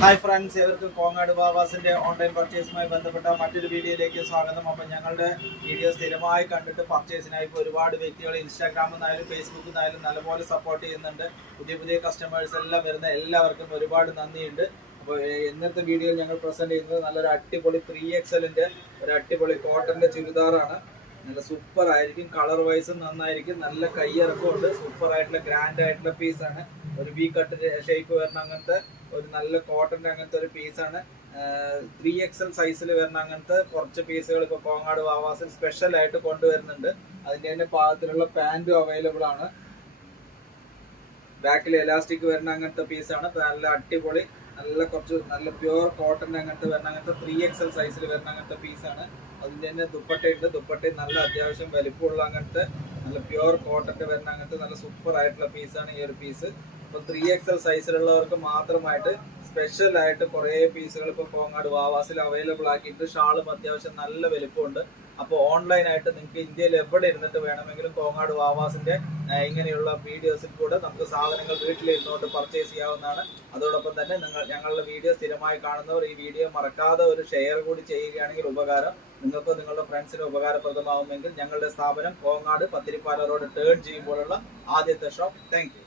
Hi friends, ഇവർക്ക് Kongad ബാബാസിന്റെ online പർച്ചേസുമായി ബന്ധപ്പെട്ട മറ്റൊരു വീഡിയോയിലേക്ക് സ്വാഗതം. അപ്പം ഞങ്ങളുടെ വീഡിയോ സ്ഥിരമായി കണ്ടിട്ട് പർച്ചേസിനായി ഇപ്പോൾ ഒരുപാട് വ്യക്തികൾ ഇൻസ്റ്റാഗ്രാമിൽ നിന്നായാലും ഫേസ്ബുക്കിൽ നിന്നായാലും നല്ലപോലെ സപ്പോർട്ട് ചെയ്യുന്നുണ്ട്. പുതിയ പുതിയ കസ്റ്റമേഴ്സ് എല്ലാം വരുന്ന എല്ലാവർക്കും ഒരുപാട് നന്ദിയുണ്ട്. അപ്പോൾ ഇന്നത്തെ വീഡിയോയിൽ ഞങ്ങൾ പ്രസന്റ് ചെയ്യുന്നത് നല്ലൊരു അടിപൊളി 3XL ഒരു അടിപൊളി കോട്ടന്റെ ചുരിദാറാണ്. നല്ല സൂപ്പർ ആയിരിക്കും, കളർ വൈസും നന്നായിരിക്കും, നല്ല കയ്യിറക്കമുണ്ട്, സൂപ്പർ ആയിട്ടുള്ള ഗ്രാൻഡ് ആയിട്ടുള്ള പീസാണ്. ഒരു വി കട്ട് ഷേപ്പ് വരുന്ന അങ്ങനത്തെ ഒരു നല്ല കോട്ടന്റെ അങ്ങനത്തെ ഒരു പീസാണ്. 3XL സൈസിൽ വരുന്ന അങ്ങനത്തെ കുറച്ച് പീസുകൾ ഇപ്പോൾ കോങ്ങാട് വാവാസിൽ സ്പെഷ്യൽ ആയിട്ട് കൊണ്ടുവരുന്നുണ്ട്. അതിന്റെ തന്നെ പാകത്തിലുള്ള പാന്റും അവൈലബിൾ ആണ്. ബാക്കിൽ എലാസ്റ്റിക് വരുന്ന അങ്ങനത്തെ പീസാണ്. നല്ല അടിപൊളി, നല്ല പ്യുവർ കോട്ടന്റെ അങ്ങനത്തെ വരുന്ന അങ്ങനത്തെ 3XL സൈസിൽ വരുന്ന അങ്ങനത്തെ പീസാണ്. അതിന്റെ തന്നെ ദുപ്പട്ടയുണ്ട്. ദുപ്പട്ടയും നല്ല അത്യാവശ്യം വലിപ്പമുള്ള അങ്ങനത്തെ നല്ല പ്യുവർ കോട്ടന്റെ വരുന്ന അങ്ങനത്തെ നല്ല സൂപ്പർ ആയിട്ടുള്ള പീസാണ് ഈ ഒരു പീസ്. ഇപ്പൊ 3XL സൈസിലുള്ളവർക്ക് മാത്രമായിട്ട് സ്പെഷ്യൽ ആയിട്ട് കുറെ പീസുകൾ ഇപ്പൊ കോങ്ങാട് വാവാസിൽ അവൈലബിൾ ആക്കിയിട്ട് ഷാളും അത്യാവശ്യം നല്ല വലിപ്പമുണ്ട്. അപ്പോൾ ഓൺലൈനായിട്ട് നിങ്ങൾക്ക് ഇന്ത്യയിൽ എവിടെ ഇരുന്നിട്ട് വേണമെങ്കിലും കോങ്ങാട് വാവാസിന്റെ ഇങ്ങനെയുള്ള വീഡിയോസിൽ കൂടെ നമുക്ക് സാധനങ്ങൾ വീട്ടിലിരുന്നുകൊണ്ട് പർച്ചേസ് ചെയ്യാവുന്നതാണ്. അതോടൊപ്പം തന്നെ ഞങ്ങളുടെ വീഡിയോ സ്ഥിരമായി കാണുന്നവർ ഈ വീഡിയോ മറക്കാതെ ഒരു ഷെയർ കൂടി ചെയ്യുകയാണെങ്കിൽ ഉപകാരം. നിങ്ങൾക്ക് നിങ്ങളുടെ ഫ്രണ്ട്സിന് ഉപകാരപ്രദമാവുമെങ്കിൽ ഞങ്ങളുടെ സ്ഥാപനം കോങ്ങാട് പത്തിരിപ്പാല റോഡ് ടേൺ ചെയ്യുമ്പോഴുള്ള ആദ്യത്തെ ഷോപ്പ്. Thank you.